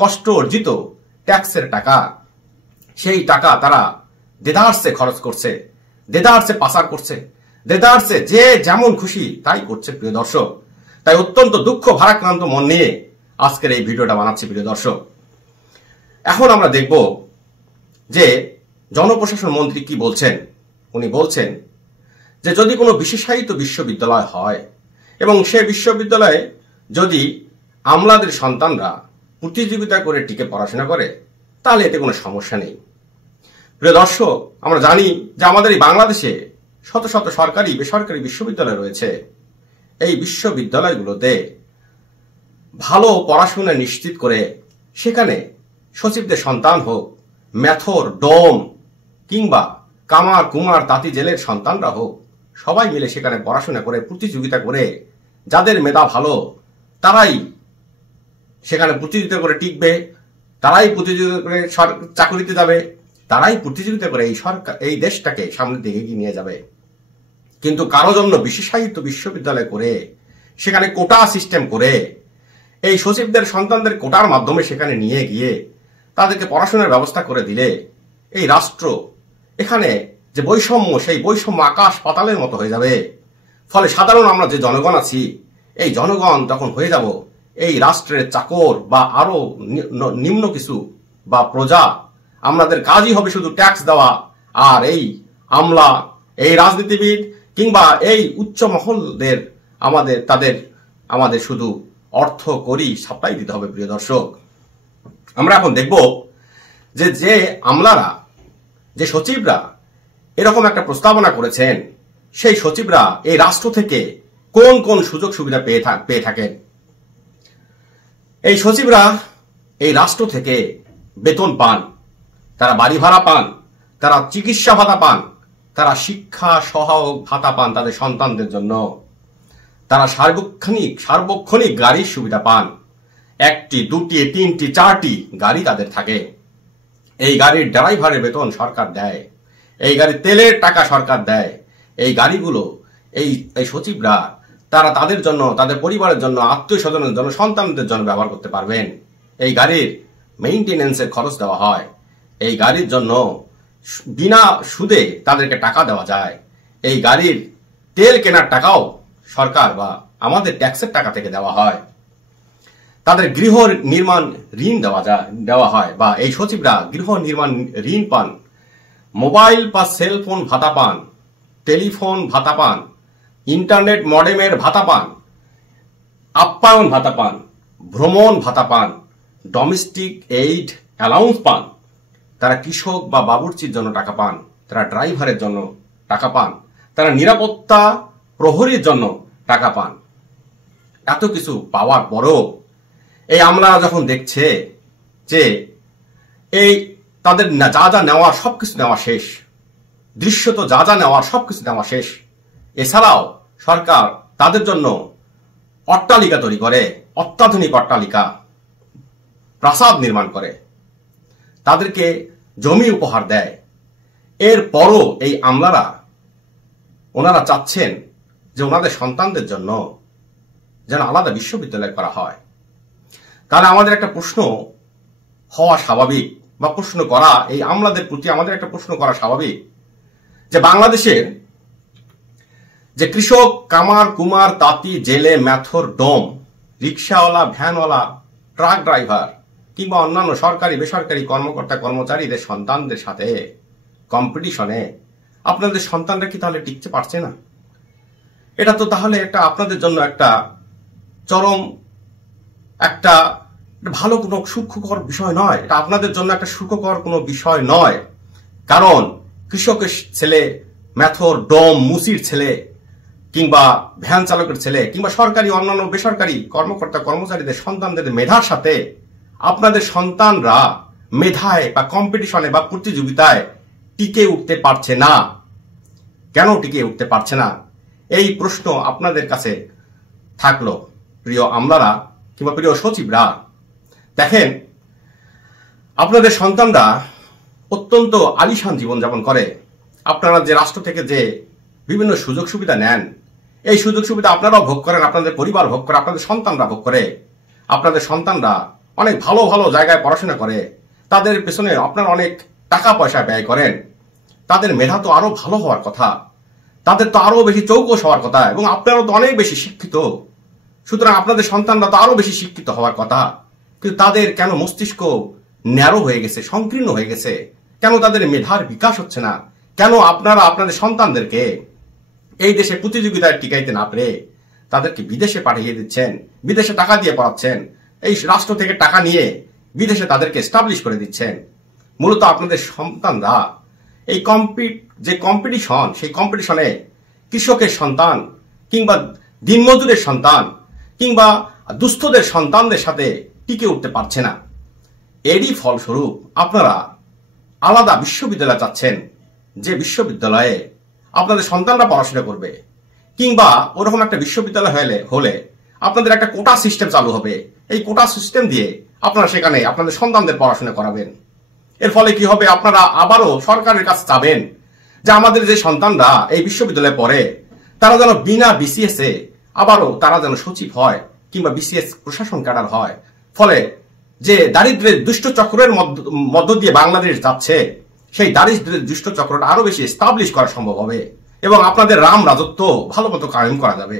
কষ্ট অর্জিত ট্যাক্সের টাকা, সেই টাকা তারা দেদারসে খরচ করছে, দেদারসে পাচার করছে, দেদারসে যে যেমন খুশি তাই করছে প্রিয় দর্শক। তাই অত্যন্ত দুঃখ ভারাক্রান্ত মন নিয়ে আজকের এই ভিডিওটা বানাচ্ছি প্রিয় দর্শক। এখন আমরা দেখব যে জনপ্রশাসন মন্ত্রী কি বলছেন। উনি বলছেন যে যদি কোনো বিশেষায়িত বিশ্ববিদ্যালয় হয় এবং সে বিশ্ববিদ্যালয়ে যদি আমলাদের সন্তানরা প্রতিযোগিতা করে টিকে পড়াশোনা করে তাহলে এতে কোনো সমস্যা নেই। প্রিয় দর্শক, আমরা জানি যে আমাদের এই বাংলাদেশে শত শত সরকারি বেসরকারি বিশ্ববিদ্যালয় রয়েছে। এই বিশ্ববিদ্যালয়গুলোতে ভালো পড়াশোনা নিশ্চিত করে সেখানে সচিবদের সন্তান হোক, ম্যাথর, ডোম কিংবা কামার কুমার তাঁতি জেলের সন্তানরা হোক, সবাই মিলে সেখানে পড়াশোনা করে প্রতিযোগিতা করে যাদের মেধা ভালো তারাই সেখানে প্রতিযোগিতা করে টিকবে, তারাই প্রতিযোগিতা করে চাকরিতে যাবে, তারাই প্রতিযোগিতা করে এই দেশটাকে সামনের দিকে এগিয়ে নিয়ে যাবে। কিন্তু কারো জন্য বিশেষায়িত বিশ্ববিদ্যালয় করে সেখানে কোটা সিস্টেম করে এই সচিবদের সন্তানদের কোটার মাধ্যমে সেখানে নিয়ে গিয়ে তাদেরকে পড়াশোনার ব্যবস্থা করে দিলে এই রাষ্ট্র এখানে যে বৈষম্য, সেই বৈষম্য আকাশ পাতালের মতো হয়ে যাবে। ফলে সাধারণ আমরা যে জনগণ আছি এই জনগণ তখন হয়ে যাব এই রাষ্ট্রের চাকর বা আরো নিম্ন কিছু বা প্রজা। আমাদের কাজই হবে শুধু ট্যাক্স দেওয়া, আর এই আমলা, এই রাজনীতিবিদ কিংবা এই উচ্চ মহলদের আমাদের শুধু অর্থ করি সাপ্লাই দিতে হবে। প্রিয় দর্শক, আমরা এখন দেখব যে আমলারা, যে সচিবরা এরকম একটা প্রস্তাবনা করেছেন, সেই সচিবরা এই রাষ্ট্র থেকে কোন কোন সুযোগ সুবিধা পেয়ে থাকেন। এই সচিবরা এই রাষ্ট্র থেকে বেতন পান, তারা বাড়ি ভাড়া পান, তারা চিকিৎসা ভাতা পান, তারা শিক্ষা সহায়ক ভাতা পান তাদের সন্তানদের জন্য, তারা সার্বক্ষণিক গাড়ির সুবিধা পান। 1টি 2টি 3টি 4টি গাড়ি তাদের থাকে। এই গাড়ির ড্রাইভারের বেতন সরকার দেয়, এই গাড়ির তেলের টাকা সরকার দেয়। এই গাড়িগুলো এই সচিবরা তারা তাদের জন্য, তাদের পরিবারের জন্য, আত্মীয় স্বজনের জন্য, সন্তানদের জন্য ব্যবহার করতে পারবেন। এই গাড়ির মেইনটেনেন্সের খরচ দেওয়া হয়, এই গাড়ির জন্য বিনা সুদে তাদেরকে টাকা দেওয়া যায়। এই গাড়ির তেল কেনার টাকাও সরকার বা আমাদের ট্যাক্সের টাকা থেকে দেওয়া হয়। তাদের গৃহ নির্মাণ ঋণ দেওয়া হয় বা এই সচিবরা গৃহ নির্মাণ ঋণ পান, মোবাইল বা সেলফোন ভাতা পান, টেলিফোন ভাতা পান, ইন্টারনেট মডেমের ভাতা পান, আপ্যায়ন ভাতা পান, ভ্রমণ ভাতা পান, ডোমেস্টিক এইড অ্যালাউন্স পান। তারা কৃষক বা বাবুর্চির জন্য টাকা পান, তারা ড্রাইভারের জন্য টাকা পান, তারা নিরাপত্তা প্রহরীর জন্য টাকা পান। এত কিছু পাওয়ার পরও এই আমলারা যখন দেখছে যে এই তাদের যা যা নেওয়ার সবকিছু নেওয়া শেষ, দৃশ্যত যা যা নেওয়ার সবকিছু নেওয়া শেষ, এছাড়াও সরকার তাদের জন্য অট্টালিকা তৈরি করে, অত্যাধুনিক অট্টালিকা, প্রাসাদ নির্মাণ করে, তাদেরকে জমি উপহার দেয়। এরপরও এই আমলারা ওনারা চাচ্ছেন যে ওনাদের সন্তানদের জন্য যেন আলাদা বিশ্ববিদ্যালয় করা হয়। তাহলে আমাদের একটা প্রশ্ন হওয়া স্বাভাবিক বা প্রশ্ন করা, এই আমলাদের প্রতি আমাদের একটা প্রশ্ন করা স্বাভাবিক যে বাংলাদেশের যে কৃষক, কামার কুমার তাঁতি জেলে ম্যাথর ডোম, রিক্সাওয়ালা, ভ্যানওয়ালা, ট্রাক ড্রাইভার কিংবা অন্যান্য সরকারি বেসরকারি কর্মকর্তা কর্মচারীদের সন্তানদের সাথে কম্পিটিশনে আপনাদের সন্তানরা কি তাহলে টিকতে পারছে না? এটা তো তাহলে আপনাদের জন্য একটা চরম একটা ভালো কোনো সুখকর বিষয় নয়। এটা আপনাদের জন্য একটা সুখকর কোনো বিষয় নয়। কারণ কৃষকের ছেলে, ম্যাথর, ডোম, মুসির ছেলে কিংবা ভ্যান চালকের ছেলে কিংবা সরকারি অন্যান্য বেসরকারি কর্মকর্তা কর্মচারীদের সন্তানদের মেধার সাথে আপনাদের সন্তানরা মেধায় বা কম্পিটিশনে বা প্রতিযোগিতায় টিকে উঠতে পারছে না। কেন টিকে উঠতে পারছে না? এই প্রশ্ন আপনাদের কাছে থাকলো প্রিয় আমলারা কিংবা প্রিয় সচিবরা। দেখেন, আপনাদের সন্তানরা অত্যন্ত আলিশান জীবনযাপন করে। আপনারা যে রাষ্ট্র থেকে যে বিভিন্ন সুযোগ সুবিধা নেন, এই সুযোগ সুবিধা আপনারাও ভোগ করেন, আপনাদের পরিবার ভোগ করে, আপনাদের সন্তানরা ভোগ করে। আপনাদের সন্তানরা অনেক ভালো ভালো জায়গায় পড়াশোনা করে, তাদের পেছনে আপনারা অনেক টাকা পয়সা ব্যয় করেন, তাদের মেধা তো আরো ভালো হওয়ার কথা, তাদের তো আরো বেশি চৌকস হওয়ার কথা, এবং আপনারাও তো অনেক বেশি শিক্ষিত, সুতরাং আপনাদের সন্তানরা তো আরো বেশি শিক্ষিত হওয়ার কথা। কিন্তু তাদের কেন মস্তিষ্ক ন্যারো হয়ে গেছে, সংকীর্ণ হয়ে গেছে? কেন তাদের মেধার বিকাশ হচ্ছে না? কেন আপনারা আপনাদের সন্তানদেরকে এই দেশে প্রতিযোগিতায় টিকাইতে না পেরে তাদেরকে বিদেশে পাঠিয়ে দিচ্ছেন, বিদেশে টাকা দিয়ে পড়াচ্ছেন, এই রাষ্ট্র থেকে টাকা নিয়ে বিদেশে তাদেরকে এস্টাবলিশ করে দিচ্ছেন? মূলত আপনাদের সন্তানরা এই যে কম্পিটিশন, সেই কম্পিটিশনে কৃষকের সন্তান কিংবা দিনমজুরের সন্তান কিংবা দুস্থদের সন্তানদের সাথে টিকে উঠতে পারছে না। এরই ফলস্বরূপ আপনারা আলাদা বিশ্ববিদ্যালয় চাচ্ছেন, যে বিশ্ববিদ্যালয়ে আপনাদের সন্তানরা পড়াশোনা করবে, কিংবা ওরকম একটা বিশ্ববিদ্যালয় হলে আপনাদের একটা কোটা সিস্টেম চালু হবে। এই কোটা সিস্টেম দিয়ে আপনারা সেখানে আপনাদের সন্তানদের পড়াশোনা করাবেন। এর ফলে কি হবে? আপনারা আবারও সরকারের কাছে চাবেন যে আমাদের যে সন্তানরা এই বিশ্ববিদ্যালয়ে পড়ে তারা যেন বিনা বিসিএস এ আবারও তারা যেন সচিব হয় কিংবা বিসিএস প্রশাসন ক্যাডার হয়। ফলে যে দারিদ্রের দুষ্ট চক্রের মধ্য দিয়ে বাংলাদেশ যাচ্ছে, সেই দারিদ্রের দুষ্ট চক্রটা আরো বেশি এস্টাবলিশ করা সম্ভব হবে এবং আপনাদের রাম রাজত্ব ভালো মতো কায়েম করা যাবে।